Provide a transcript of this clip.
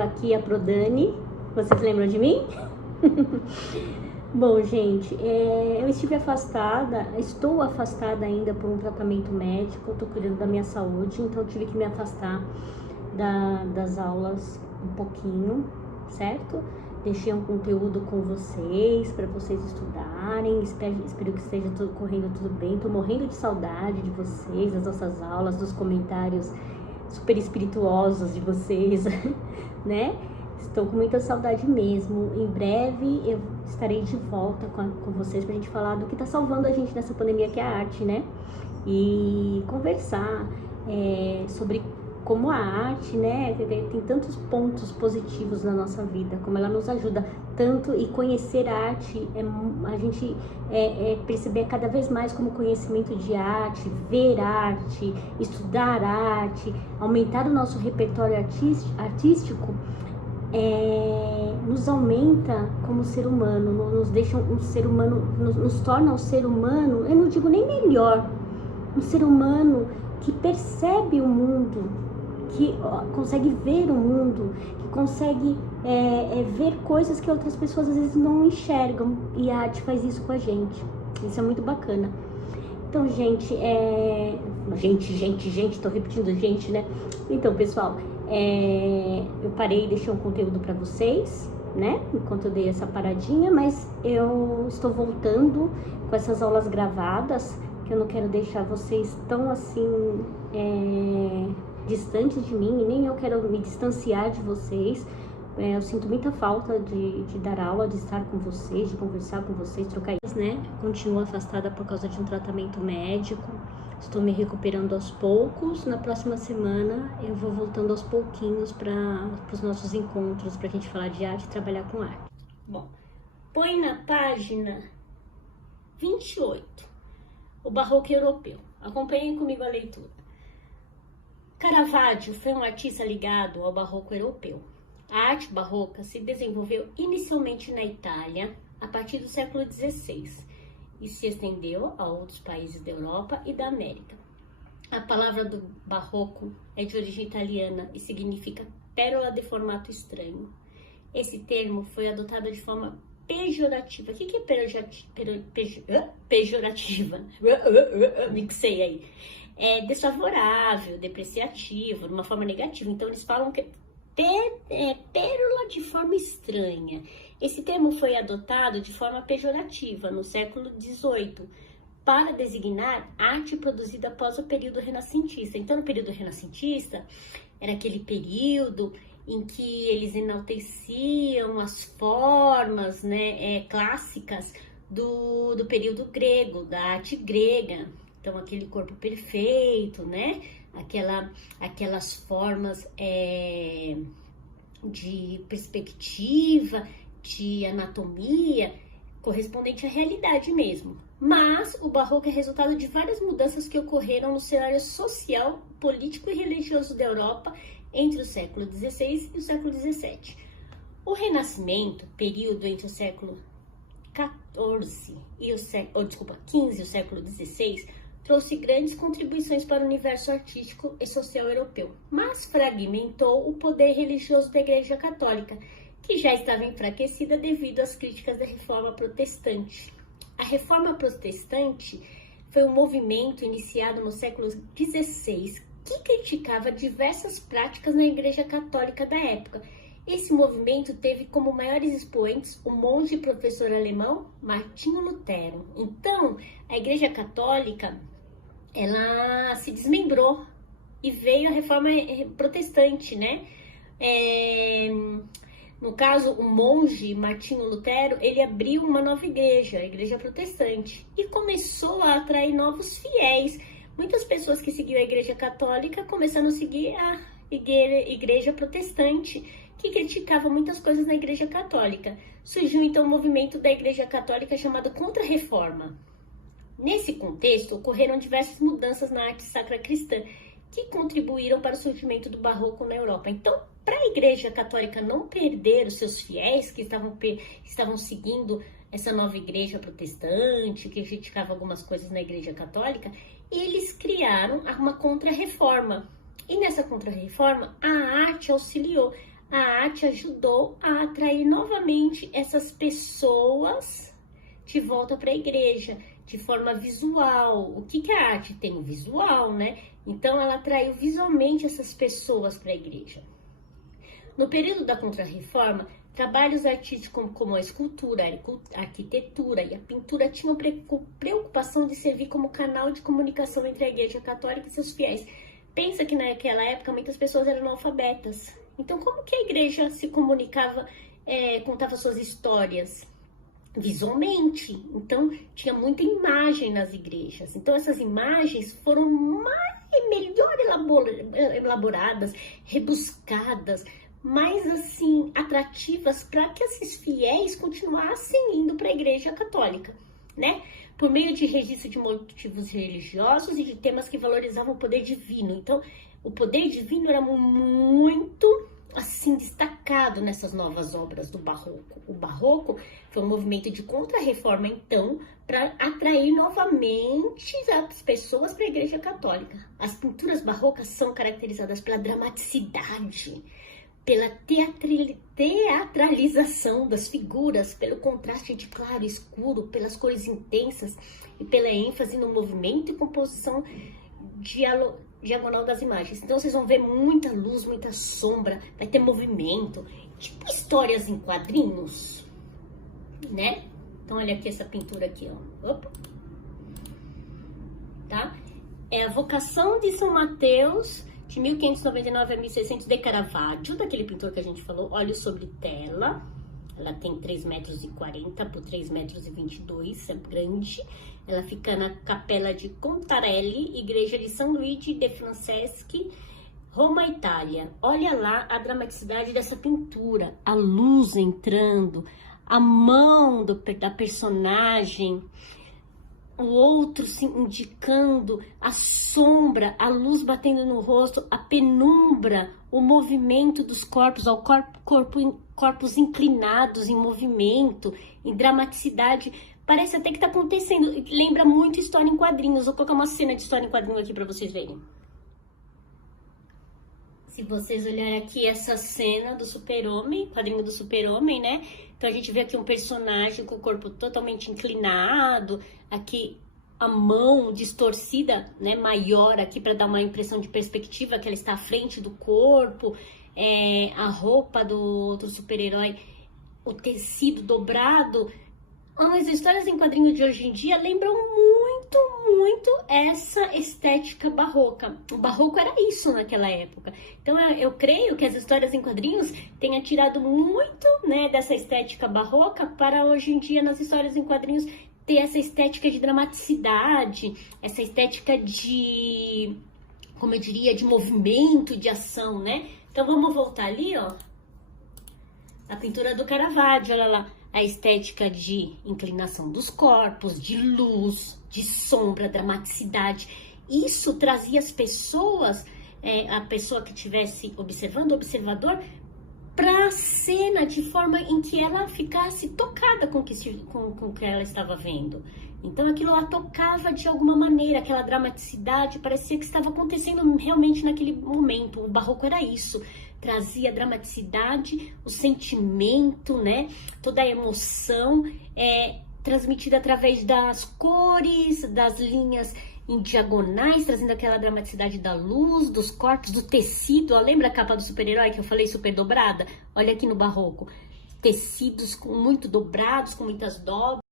eu aqui, a Prodani. Vocês lembram de mim? Bom, gente, eu estou afastada ainda por um tratamento médico, eu tô cuidando da minha saúde, então eu tive que me afastar das aulas um pouquinho, certo? Deixei um conteúdo com vocês, para vocês estudarem, espero que esteja correndo tudo bem, tô morrendo de saudade de vocês, das nossas aulas, dos comentários super espirituosos de vocês, né? Estou com muita saudade mesmo. Em breve eu estarei de volta com vocês pra gente falar do que tá salvando a gente nessa pandemia, que é a arte, né? E conversar sobre como a arte, né, tem tantos pontos positivos na nossa vida, como ela nos ajuda tanto, e conhecer a arte, a gente perceber cada vez mais como conhecimento de arte, ver arte, estudar arte, aumentar o nosso repertório artístico, nos aumenta como ser humano, nos deixa um ser humano, nos torna um ser humano, eu não digo nem melhor, um ser humano que percebe o mundo, que consegue ver o mundo, que consegue ver coisas que outras pessoas às vezes não enxergam, e a arte faz isso com a gente. Isso é muito bacana. Então, gente, tô repetindo gente, né? Então, pessoal, eu parei e deixei um conteúdo para vocês, né? Enquanto eu dei essa paradinha, mas eu estou voltando com essas aulas gravadas, que eu não quero deixar vocês tão assim distantes de mim, e nem eu quero me distanciar de vocês. Eu sinto muita falta de dar aula, de estar com vocês, de conversar com vocês, trocar isso, né? Continuo afastada por causa de um tratamento médico, estou me recuperando aos poucos. Na próxima semana eu vou voltando aos pouquinhos para os nossos encontros, pra gente falar de arte e trabalhar com arte. Bom, põe na página 28, o Barroco Europeu. Acompanhem comigo a leitura. Caravaggio foi um artista ligado ao Barroco Europeu. A arte barroca se desenvolveu inicialmente na Itália a partir do século XVI e se estendeu a outros países da Europa e da América. A palavra do barroco é de origem italiana e significa pérola de formato estranho. Esse termo foi adotado de forma pejorativa. O que é pejorativa? Mixei aí. É desfavorável, depreciativo, de uma forma negativa. Então eles falam que pérola de forma estranha. Esse termo foi adotado de forma pejorativa no século XVIII para designar arte produzida após o período renascentista. Então, no período renascentista, era aquele período em que eles enalteciam as formas, né, clássicas do período grego, da arte grega. Então, aquele corpo perfeito, né? Aquelas formas de perspectiva, de anatomia, correspondente à realidade mesmo. Mas o barroco é resultado de várias mudanças que ocorreram no cenário social, político e religioso da Europa entre o século XVI e o século XVII. O Renascimento, período entre o século XV e o século XVI, trouxe grandes contribuições para o universo artístico e social europeu, mas fragmentou o poder religioso da Igreja Católica, que já estava enfraquecida devido às críticas da Reforma Protestante. A Reforma Protestante foi um movimento iniciado no século XVI que criticava diversas práticas na Igreja Católica da época. Esse movimento teve como maiores expoentes o monge e professor alemão Martinho Lutero. Então, a Igreja Católica, ela se desmembrou e veio a Reforma Protestante, né? No caso, o monge Martinho Lutero, ele abriu uma nova igreja, a Igreja Protestante, e começou a atrair novos fiéis. Muitas pessoas que seguiam a Igreja Católica começaram a seguir a Igreja Protestante, que criticava muitas coisas na Igreja Católica. Surgiu então um movimento da Igreja Católica chamado Contra-Reforma. Nesse contexto, ocorreram diversas mudanças na arte sacra cristã que contribuíram para o surgimento do barroco na Europa. Então, para a Igreja Católica não perder os seus fiéis que estavam seguindo essa nova igreja protestante, que criticava algumas coisas na Igreja Católica, eles criaram uma contra-reforma. E nessa contra-reforma, a arte auxiliou a arte ajudou a atrair novamente essas pessoas de volta para a igreja, de forma visual. O que a arte tem? O visual, né? Então, ela atraiu visualmente essas pessoas para a igreja. No período da Contra-Reforma, trabalhos artísticos como a escultura, a arquitetura e a pintura tinham preocupação de servir como canal de comunicação entre a Igreja Católica e seus fiéis. Pensa que naquela época muitas pessoas eram analfabetas. Então, como que a igreja se comunicava, contava suas histórias? Visualmente. Então, tinha muita imagem nas igrejas. Então, essas imagens foram melhor elaboradas, rebuscadas, mais assim, atrativas para que esses fiéis continuassem indo para a Igreja Católica, né? Por meio de registro de motivos religiosos e de temas que valorizavam o poder divino. Então, o poder divino era muito, assim, destacado nessas novas obras do Barroco. O Barroco foi um movimento de contra-reforma, então, para atrair novamente as pessoas para a Igreja Católica. As pinturas barrocas são caracterizadas pela dramaticidade, pela teatralização das figuras, pelo contraste de claro e escuro, pelas cores intensas e pela ênfase no movimento e composição diagonal das imagens. Então vocês vão ver muita luz, muita sombra, vai ter movimento, tipo histórias em quadrinhos, né? Então olha aqui essa pintura aqui, ó. Opa. Tá? É a Vocação de São Mateus, de 1599 a 1600, de Caravaggio, daquele pintor que a gente falou, óleo sobre tela. Ela tem 3,40 metros por 3,22 metros, é grande. Ela fica na Capela de Contarelli, Igreja de São Luigi de Franceschi, Roma, Itália. Olha lá a dramaticidade dessa pintura, a luz entrando, a mão da personagem, o outro se indicando, a sombra, a luz batendo no rosto, a penumbra, o movimento dos corpos, corpos inclinados em movimento, em dramaticidade. Parece até que está acontecendo. Lembra muito história em quadrinhos. Vou colocar uma cena de história em quadrinho aqui para vocês verem. Se vocês olharem aqui essa cena do Super-Homem, quadrinho do Super-Homem, né? Então a gente vê aqui um personagem com o corpo totalmente inclinado, aqui a mão distorcida, né, maior aqui para dar uma impressão de perspectiva, que ela está à frente do corpo, a roupa do outro super-herói, o tecido dobrado. As histórias em quadrinho de hoje em dia lembram muito essa estética barroca. O barroco era isso naquela época. Então eu creio que as histórias em quadrinhos tenham tirado muito, né, dessa estética barroca para hoje em dia nas histórias em quadrinhos ter essa estética de dramaticidade, essa estética de, como eu diria, de movimento, de ação, né? Então vamos voltar ali, ó. A pintura do Caravaggio, olha lá. A estética de inclinação dos corpos, de luz, de sombra, dramaticidade. Isso trazia as pessoas, a pessoa que estivesse observando, o observador, para a cena de forma em que ela ficasse tocada com o que ela estava vendo. Então aquilo a tocava de alguma maneira, aquela dramaticidade, parecia que estava acontecendo realmente naquele momento. O barroco era isso. Trazia a dramaticidade, o sentimento, né? Toda a emoção transmitida através das cores, das linhas em diagonais, trazendo aquela dramaticidade da luz, dos corpos, do tecido. Ó, lembra a capa do super-herói que eu falei super dobrada? Olha aqui no barroco. Tecidos muito dobrados, com muitas dobras.